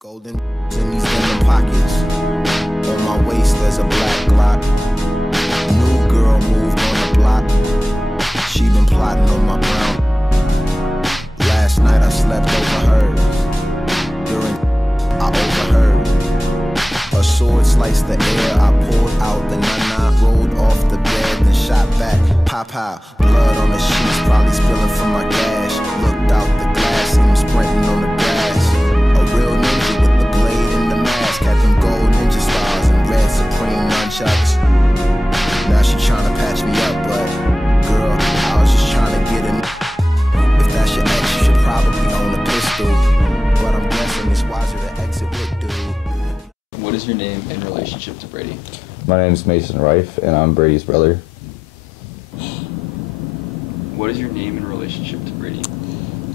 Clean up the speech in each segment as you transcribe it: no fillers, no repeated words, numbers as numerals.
Golden in these denim pockets. On my waist there's a black Glock. New girl moved on the block. She been plotting on my brown. Last night I slept over hers. I overheard a sword sliced the air. I pulled out the nana, rolled off the bed, then shot back. Pop out, blood on the sheets, probably spilling from my gash. Looked out the glass, seen him sprinting on the grass. A real ninja with the blade and the mask, had them gold ninja stars and red supreme nunchucks. Now she trying to patch me up, but girl, I was just trying to get in. If that's your ex, you should probably own a pistol. But I'm guessing it's wiser to exit with dude. What is your name in relationship to Brady? My name is Mason Rife, and I'm Brady's brother. What is your name in relationship to Brady?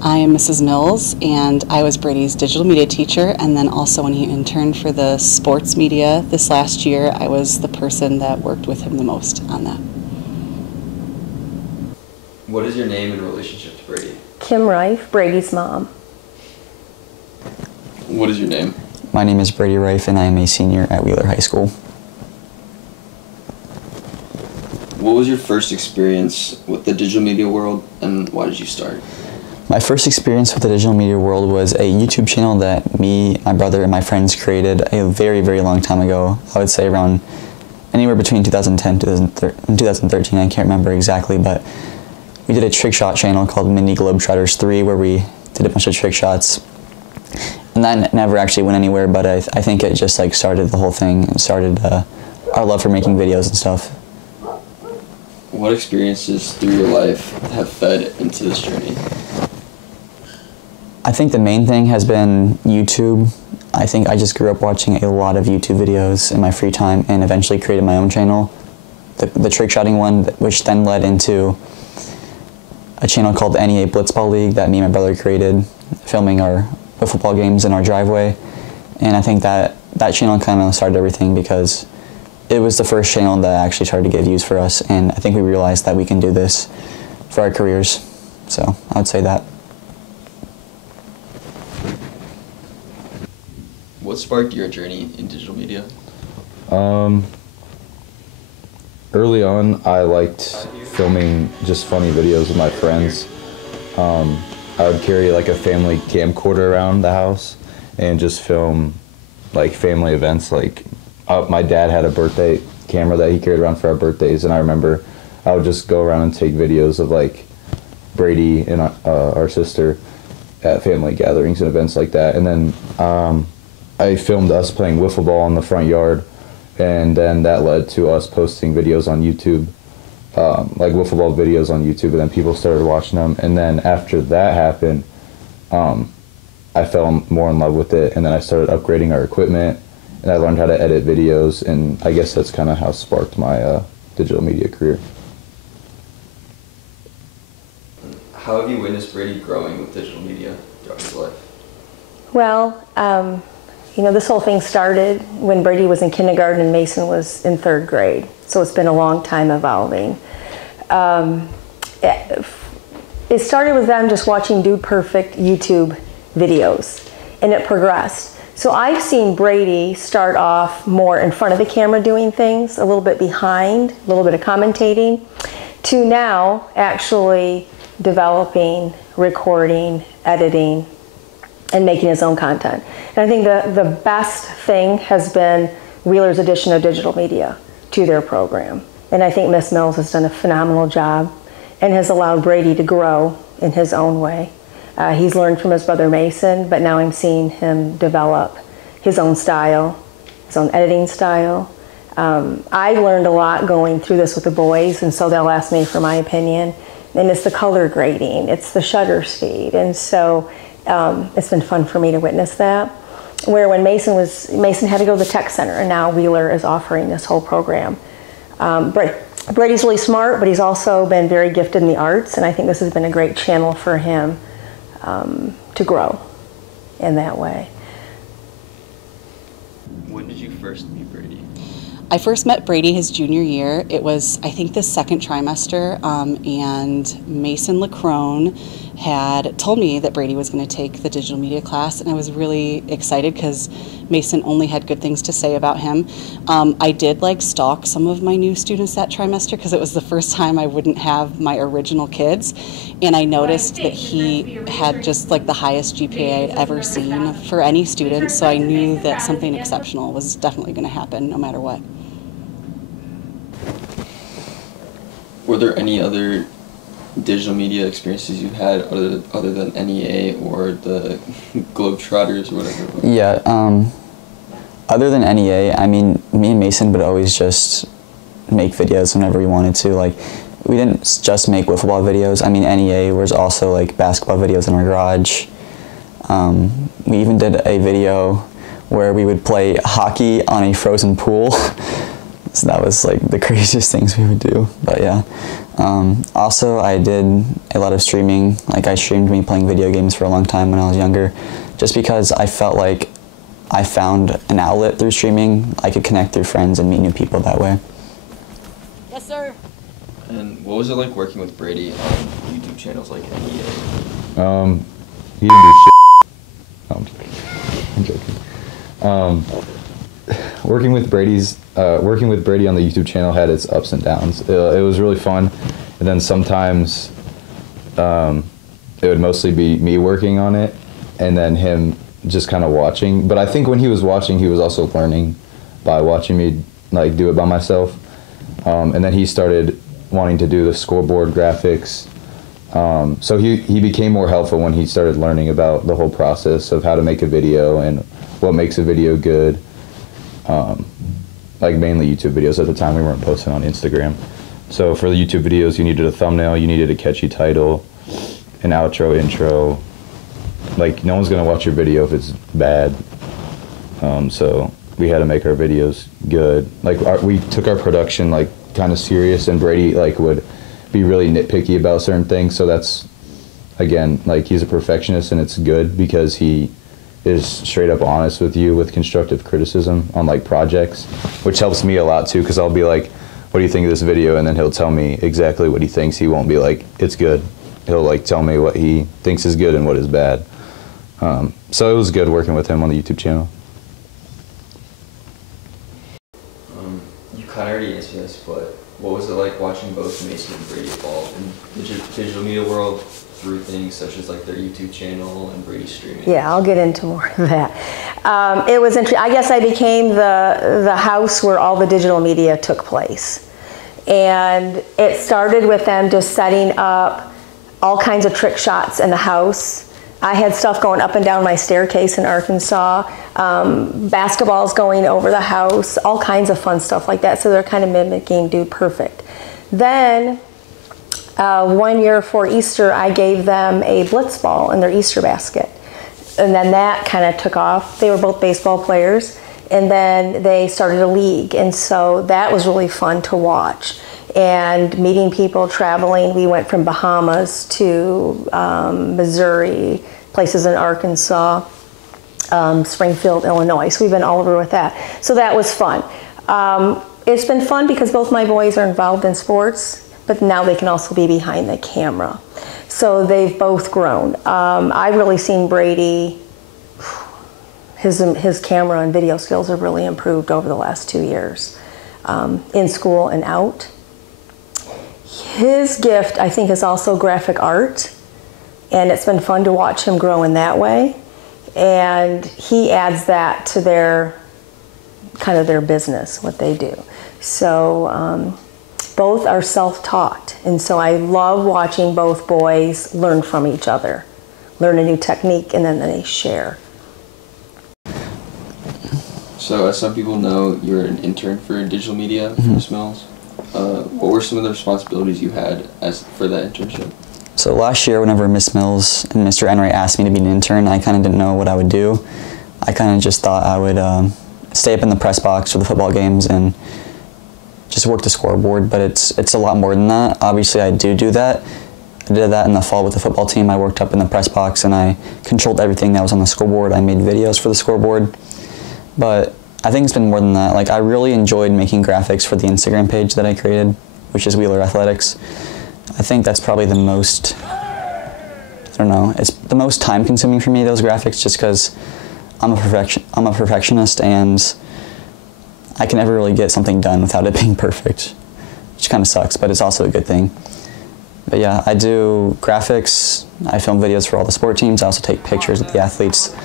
I am Mrs. Mills, and I was Brady's digital media teacher, and then also when he interned for the sports media this last year, I was the person that worked with him the most on that. What is your name in relationship to Brady? Kim Rife, Brady's mom. What is your name? My name is Brady Rife, and I am a senior at Wheeler High School. What was your first experience with the digital media world, and why did you start? My first experience with the digital media world was a YouTube channel that me, my brother, and my friends created a very, very long time ago. I would say around anywhere between 2010 and 2013, I can't remember exactly, but we did a trick shot channel called Mini Globetrotters 3 where we did a bunch of trick shots. And that never actually went anywhere, but I think it just like started the whole thing and started our love for making videos and stuff. What experiences through your life have fed into this journey? I think the main thing has been YouTube. I think I just grew up watching a lot of YouTube videos in my free time and eventually created my own channel. The trick shotting one, which then led into a channel called the NEA Blitzball League that me and my brother created, filming our football games in our driveway. And I think that channel kind of started everything because it was the first channel that actually started to get views for us, and I think we realized that we can do this for our careers. So I would say that. What sparked your journey in digital media? Early on, I liked filming just funny videos with my friends. I would carry like a family camcorder around the house and just film like family events. Like my dad had a birthday camera that he carried around for our birthdays, and I remember I would just go around and take videos of like Brady and our sister at family gatherings and events like that. And then I filmed us playing wiffle ball in the front yard, and then that led to us posting videos on YouTube, like wiffle ball videos on YouTube, and then people started watching them. And then after that happened, I fell more in love with it, and then I started upgrading our equipment, and I learned how to edit videos, and I guess that's kind of how sparked my digital media career. How have you witnessed Brady growing with digital media throughout his life? Well, you know, this whole thing started when Brady was in kindergarten and Mason was in 3rd grade. So it's been a long time evolving. It started with them just watching Dude Perfect YouTube videos, and it progressed. So I've seen Brady start off more in front of the camera doing things, a little bit behind, a little bit of commentating, to now actually developing, recording, editing, and making his own content. And I think the best thing has been Wheeler's addition of digital media to their program. And I think Miss Mills has done a phenomenal job and has allowed Brady to grow in his own way. He's learned from his brother Mason, but now I'm seeing him develop his own style, his own editing style. I've learned a lot going through this with the boys, and so they'll ask me for my opinion. And it's the color grading, it's the shutter speed, and so it's been fun for me to witness that. Where when Mason had to go to the tech center, and now Wheeler is offering this whole program. Brady's really smart, but he's also been very gifted in the arts, and I think this has been a great channel for him to grow in that way. When did you first meet Brady? I first met Brady his junior year. It was, I think, the second trimester, and Mason LaCrone had told me that Brady was going to take the digital media class, and I was really excited because Mason only had good things to say about him. I did stalk some of my new students that trimester because it was the first time I wouldn't have my original kids, and I noticed that he had just the highest GPA I'd ever seen for any student, so I knew that something exceptional was definitely going to happen no matter what. Were there any other digital media experiences you had other than NEA or the Globetrotters or whatever? Yeah, other than NEA, I mean, me and Mason would always just make videos whenever we wanted to. We didn't just make football videos. I mean, NEA was also basketball videos in our garage. We even did a video where we would play hockey on a frozen pool. So that was the craziest things we would do, but yeah. Also, I did a lot of streaming. I streamed me playing video games for a long time when I was younger, just because I felt like I found an outlet through streaming. I could connect through friends and meet new people that way. Yes, sir. And what was it like working with Brady on YouTube channels like NEA? He didn't do shit. No, I'm joking. Working with Brady on the YouTube channel had its ups and downs. It was really fun, and then sometimes it would mostly be me working on it, and then him just kind of watching. But I think when he was watching, he was also learning by watching me do it by myself. And then he started wanting to do the scoreboard graphics. So he became more helpful when he started learning about the whole process of how to make a video and what makes a video good. Mainly YouTube videos. At the time, we weren't posting on Instagram. So for the YouTube videos, you needed a thumbnail, you needed a catchy title, an outro, intro. No one's gonna watch your video if it's bad. So we had to make our videos good. We took our production kind of serious, and Brady would be really nitpicky about certain things. So that's, again, he's a perfectionist, and it's good because he is straight up honest with you with constructive criticism on projects, which helps me a lot too, because I'll be like, what do you think of this video? And then he'll tell me exactly what he thinks. He won't be like, it's good. He'll tell me what he thinks is good and what is bad. So it was good working with him on the YouTube channel. You kind of already answered this, but what was it like watching both Mason and Brady evolve in the digital media world through things such as their YouTube channel and Brady streaming? Yeah, I'll get into more of that. It was interesting. I guess I became the house where all the digital media took place. And it started with them just setting up all kinds of trick shots in the house. I had stuff going up and down my staircase in Arkansas, basketballs going over the house, all kinds of fun stuff like that. So they're kind of mimicking Dude Perfect. Then 1 year for Easter, I gave them a blitz ball in their Easter basket. And then that kind of took off. They were both baseball players. And then they started a league. And so that was really fun to watch. And meeting people, traveling. We went from Bahamas to Missouri, places in Arkansas, Springfield, Illinois. So we've been all over with that. So that was fun. It's been fun because both my boys are involved in sports, but now they can also be behind the camera. So they've both grown. I've really seen Brady, his camera and video skills have really improved over the last 2 years, in school and out. His gift, I think, is also graphic art, and it's been fun to watch him grow in that way. And he adds that to their business, what they do. So both are self-taught, and so I love watching both boys learn from each other, learn a new technique, and then they share. So as some people know, you're an intern for digital media for Miss Mills. What were some of the responsibilities you had for that internship? So last year, whenever Miss Mills and Mr. Enright asked me to be an intern, I kind of didn't know what I would do. I kind of just thought I would stay up in the press box for the football games and just work the scoreboard, but it's a lot more than that. Obviously, I do that. I did that in the fall with the football team. I worked up in the press box and I controlled everything that was on the scoreboard. I made videos for the scoreboard. But I think it's been more than that. Like, I really enjoyed making graphics for the Instagram page that I created, which is Wheeler Athletics. I think that's probably the most, I don't know, it's the most time consuming for me, those graphics, just because I'm a perfectionist, and I can never really get something done without it being perfect, which kind of sucks, but it's also a good thing. But yeah, I do graphics, I film videos for all the sport teams, I also take pictures of the athletes.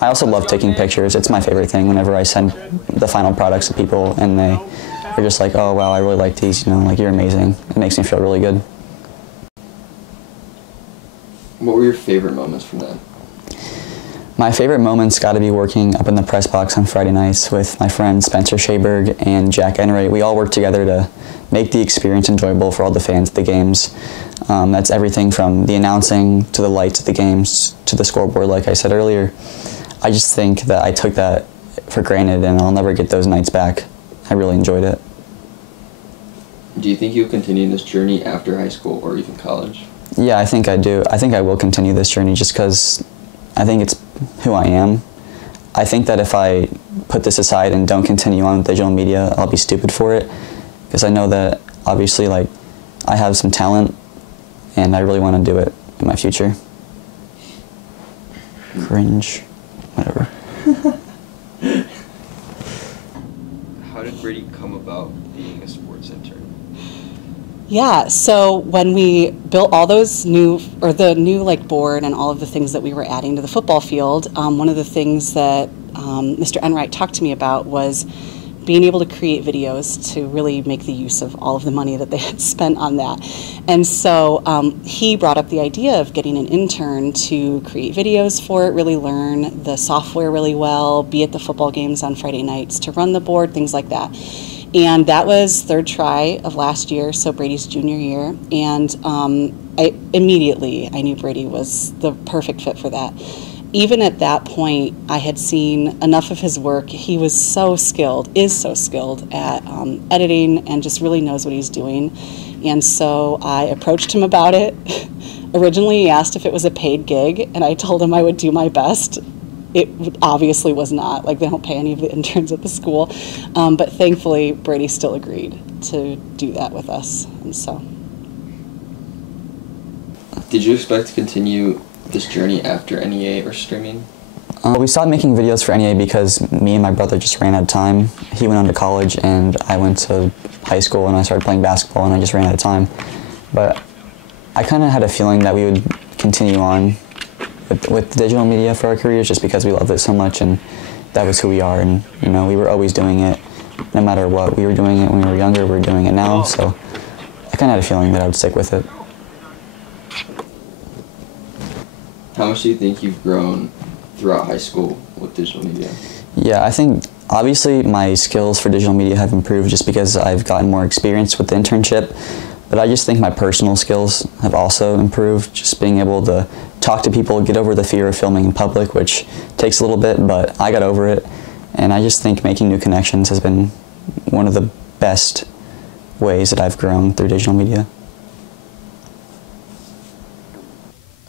I also love taking pictures. It's my favorite thing whenever I send the final products to people and they are just like, oh wow, I really like these, you know, like, you're amazing. It makes me feel really good. What were your favorite moments from that? My favorite moments got to be working up in the press box on Friday nights with my friends Spencer Shaberg and Jack Enright. We all worked together to make the experience enjoyable for all the fans at the games. That's everything from the announcing to the lights at the games to the scoreboard, like I said earlier. I just think that I took that for granted and I'll never get those nights back. I really enjoyed it. Do you think you'll continue this journey after high school or even college? Yeah, I think I do. I think I will continue this journey just because I think it's who I am. I think that if I put this aside and don't continue on with digital media, I'll be stupid for it, because I know that obviously, like, I have some talent and I really want to do it in my future. Cringe. Whatever. How did Brady come about being a sports intern? Yeah, so when we built all those the new like board and all of the things that we were adding to the football field, one of the things that Mr. Enright talked to me about was being able to create videos to really make the use of all of the money that they had spent on that. And so he brought up the idea of getting an intern to create videos for it, really learn the software really well, be at the football games on Friday nights, to run the board, things like that. And that was third try of last year, so Brady's junior year. And I knew Brady was the perfect fit for that. Even at that point, I had seen enough of his work. He was so skilled, is so skilled at editing, and just really knows what he's doing. And so I approached him about it. Originally, he asked if it was a paid gig, and I told him I would do my best. It obviously was not. Like, they don't pay any of the interns at the school. But thankfully, Brady still agreed to do that with us. And so. Did you expect to continue this journey after NEA or streaming? We stopped making videos for NEA because me and my brother just ran out of time. He went on to college and I went to high school and I started playing basketball and I just ran out of time. But I kind of had a feeling that we would continue on with digital media for our careers just because we loved it so much and that was who we are, and you know, we were always doing it no matter what. We were doing it when we were younger, we're doing it now, so I kind of had a feeling that I would stick with it. How much do you think you've grown throughout high school with digital media? Yeah, I think obviously my skills for digital media have improved just because I've gotten more experience with the internship, but I just think my personal skills have also improved, just being able to talk to people, get over the fear of filming in public, which takes a little bit, but I got over it, and I just think making new connections has been one of the best ways that I've grown through digital media.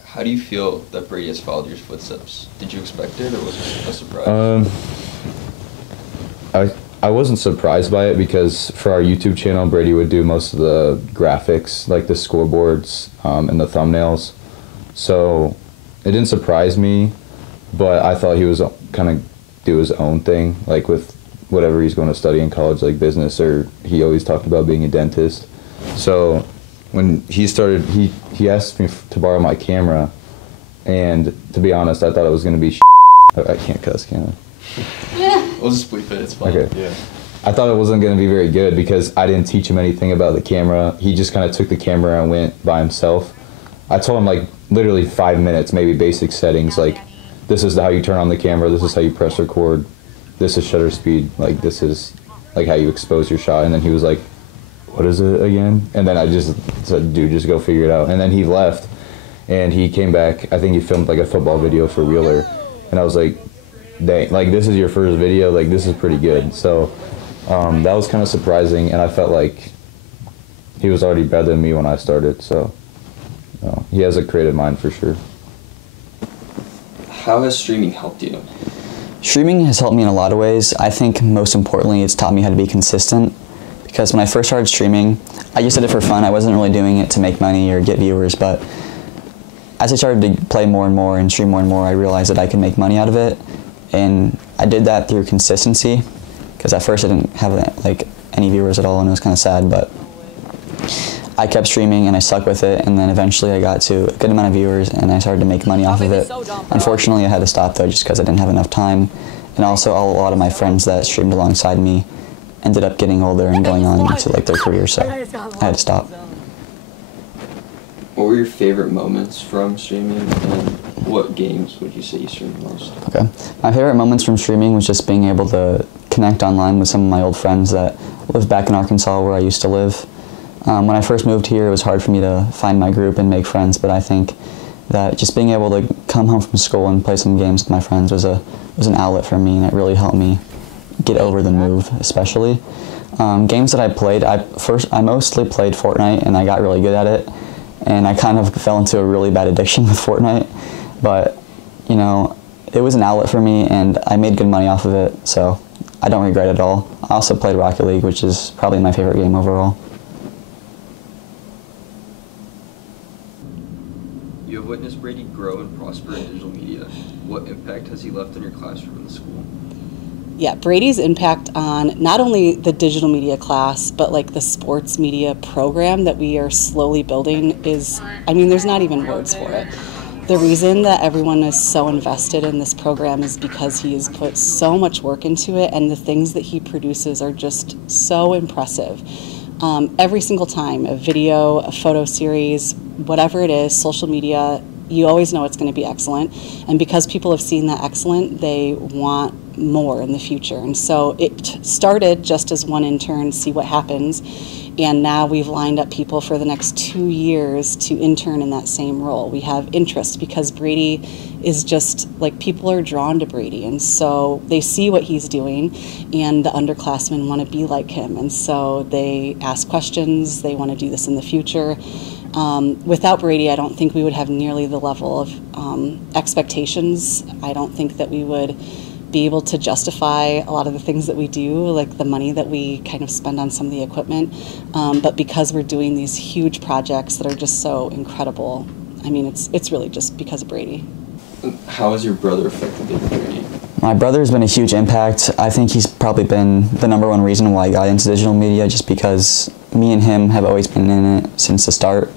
How do you feel that Brady has followed your footsteps? Did you expect it, or was it a surprise? I wasn't surprised by it because for our YouTube channel, Brady would do most of the graphics, like the scoreboards and the thumbnails. So it didn't surprise me, but I thought he was kind of do his own thing, like with whatever he's going to study in college, like business, or he always talked about being a dentist. So when he started, he asked me to borrow my camera, and to be honest, I thought it was going to be I can't cuss, can I? We'll just bleep it, it's fine. Okay. Yeah. I thought it wasn't going to be very good because I didn't teach him anything about the camera. He just kind of took the camera and went by himself. I told him like literally 5 minutes, maybe basic settings, like this is how you turn on the camera, this is how you press record, this is shutter speed, like this is like how you expose your shot. And then he was like, what is it again? And then I just said, dude, just go figure it out. And then he left and he came back. I think he filmed like a football video for Wheeler. And I was like, dang, like this is your first video, like this is pretty good. So that was kind of surprising, and I felt like he was already better than me when I started. So he has a creative mind for sure. How has streaming helped you? Streaming has helped me in a lot of ways. I think most importantly, it's taught me how to be consistent, because when I first started streaming, I just did it for fun. I wasn't really doing it to make money or get viewers, but as I started to play more and more and stream more and more, I realized that I could make money out of it, and I did that through consistency, because at first I didn't have like any viewers at all, and it was kind of sad, but I kept streaming and I stuck with it, and then eventually I got to a good amount of viewers and I started to make money off of it. Unfortunately, I had to stop though just because I didn't have enough time, and also a lot of my friends that streamed alongside me ended up getting older and going on into like their careers, so I had to stop. What were your favorite moments from streaming, and what games would you say you streamed most? Okay, my favorite moments from streaming was just being able to connect online with some of my old friends that live back in Arkansas where I used to live. When I first moved here, it was hard for me to find my group and make friends, but I think that just being able to come home from school and play some games with my friends was an outlet for me, and it really helped me get over the move, especially. Games that I played, I mostly played Fortnite, and I got really good at it, and I kind of fell into a really bad addiction with Fortnite, but you know, it was an outlet for me, and I made good money off of it, so I don't regret it at all. I also played Rocket League, which is probably my favorite game overall. You have witnessed Brady grow and prosper in digital media. What impact has he left in your classroom and the school? Yeah, Brady's impact on not only the digital media class, but like the sports media program that we are slowly building is, I mean, there's not even words for it. The reason that everyone is so invested in this program is because he has put so much work into it, and the things that he produces are just so impressive. Every single time, a video, a photo series, whatever it is, social media, you always know it's going to be excellent. And because people have seen that excellent, they want more in the future. And so it started just as one intern, see what happens. And now we've lined up people for the next 2 years to intern in that same role. We have interest because Brady is just, like, people are drawn to Brady. And so they see what he's doing, and the underclassmen want to be like him. And so they ask questions, they want to do this in the future. Without Brady, I don't think we would have nearly the level of expectations. I don't think that we would be able to justify a lot of the things that we do, like the money that we kind of spend on some of the equipment. But because we're doing these huge projects that are just so incredible, I mean, it's really just because of Brady. How has your brother affected Brady? My brother's been a huge impact. I think he's probably been the #1 reason why I got into digital media, just because me and him have always been in it since the start.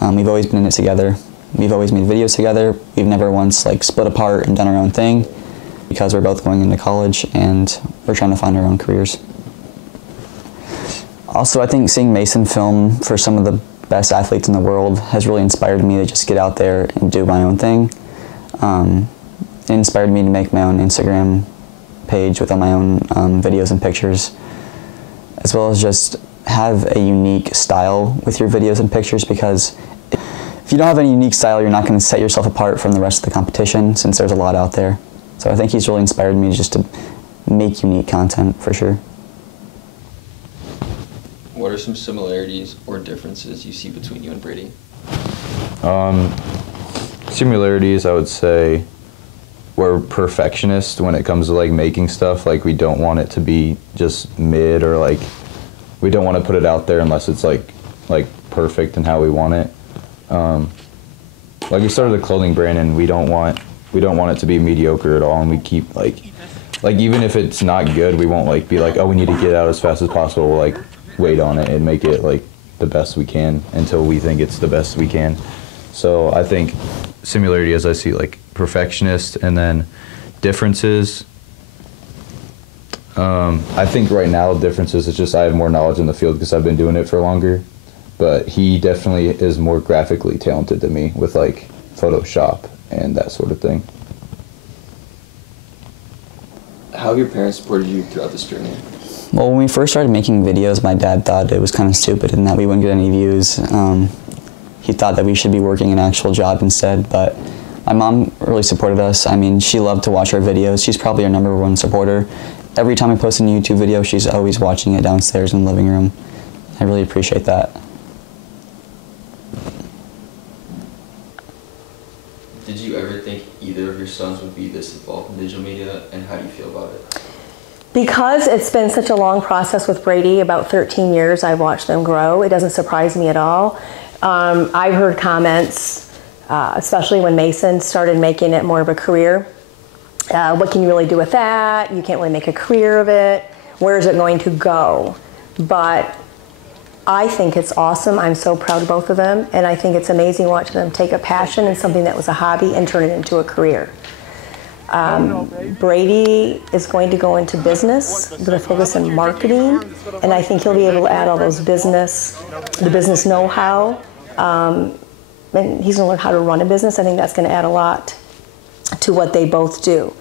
We've always been in it together. We've always made videos together. We've never once like split apart and done our own thing, because we're both going into college and we're trying to find our own careers. Also, I think seeing Mason film for some of the best athletes in the world has really inspired me to just get out there and do my own thing. It inspired me to make my own Instagram page with all my own videos and pictures, as well as just have a unique style with your videos and pictures, because if you don't have any unique style, you're not going to set yourself apart from the rest of the competition, since there's a lot out there. So I think he's really inspired me just to make unique content, for sure. What are some similarities or differences you see between you and Brady? Similarities, I would say we're perfectionists when it comes to like making stuff. Like, we don't want it to be just mid, or like we don't want to put it out there unless it's like perfect and how we want it. Like, we started a clothing brand and we don't want it to be mediocre at all, and we keep like even if it's not good, we won't like be like, oh, we need to get out as fast as possible. We'll like wait on it and make it like the best we can until we think it's the best we can. So I think similarity, as I see, like perfectionist, and then differences. I think right now differences is just I have more knowledge in the field because I've been doing it for longer, but he definitely is more graphically talented than me with like Photoshop and that sort of thing. How have your parents supported you throughout this journey? Well, when we first started making videos, my dad thought it was kind of stupid and that we wouldn't get any views. He thought that we should be working an actual job instead, but my mom really supported us. I mean, she loved to watch our videos. She's probably our #1 supporter. Every time I post a new YouTube video, she's always watching it downstairs in the living room. I really appreciate that. Did you ever think either of your sons would be this involved in digital media, and how do you feel about it? Because it's been such a long process with Brady, about 13 years I've watched them grow, it doesn't surprise me at all. I've heard comments, especially when Mason started making it more of a career. What can you really do with that? You can't really make a career of it. Where is it going to go? But I think it's awesome. I'm so proud of both of them, and I think it's amazing watching them take a passion and something that was a hobby and turn it into a career. Brady is going to go into business with a focus on marketing, and I think he'll be able to add all those the business know-how, and he's going to learn how to run a business. I think that's going to add a lot to what they both do.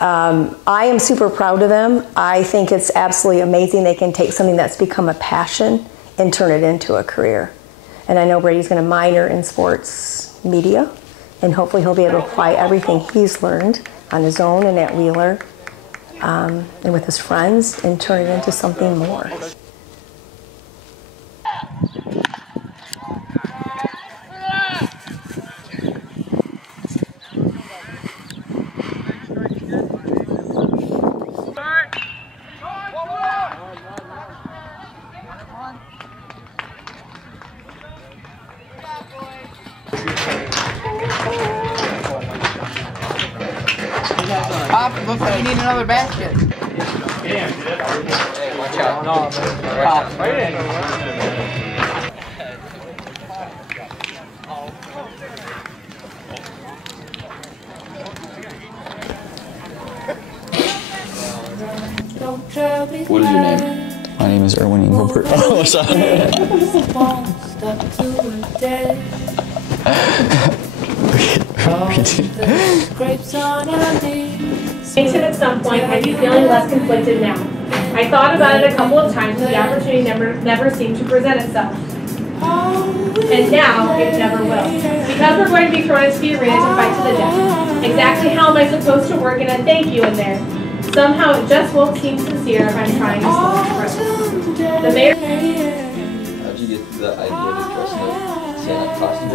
I am super proud of them. I think it's absolutely amazing they can take something that's become a passion and turn it into a career. And I know Brady's going to minor in sports media, and hopefully he'll be able to apply everything he's learned on his own and at Wheeler and with his friends and turn it into something more. Pop, it looks like you need another basket. Hey, watch out. Pop, right in. What is your name? My name is Erwin Engelbert. Oh, sorry. Mason, at some point, I'd be feeling less conflicted now. I thought about it a couple of times, but the opportunity never seemed to present itself. And now, it never will. Because we're going to be thrown into the arena to fight to the death. Exactly how am I supposed to work in a thank you in there? Somehow it just won't seem sincere if I'm trying to slow through. The mayor... How'd you get the idea to dress like Santa costume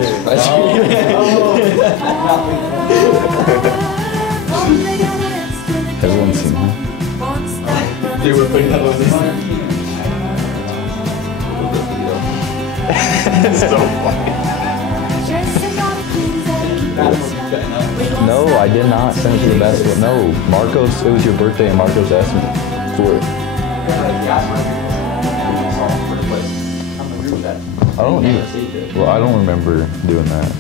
Everyone's seen that. They were putting that on this It's so funny. No, I did not send it to the basketball. No, Marcos, it was your birthday and Marcos asked me for it. I don't even, well, I don't remember doing that.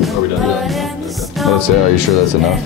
Are we done yet? Okay. Let's say, are you sure that's enough?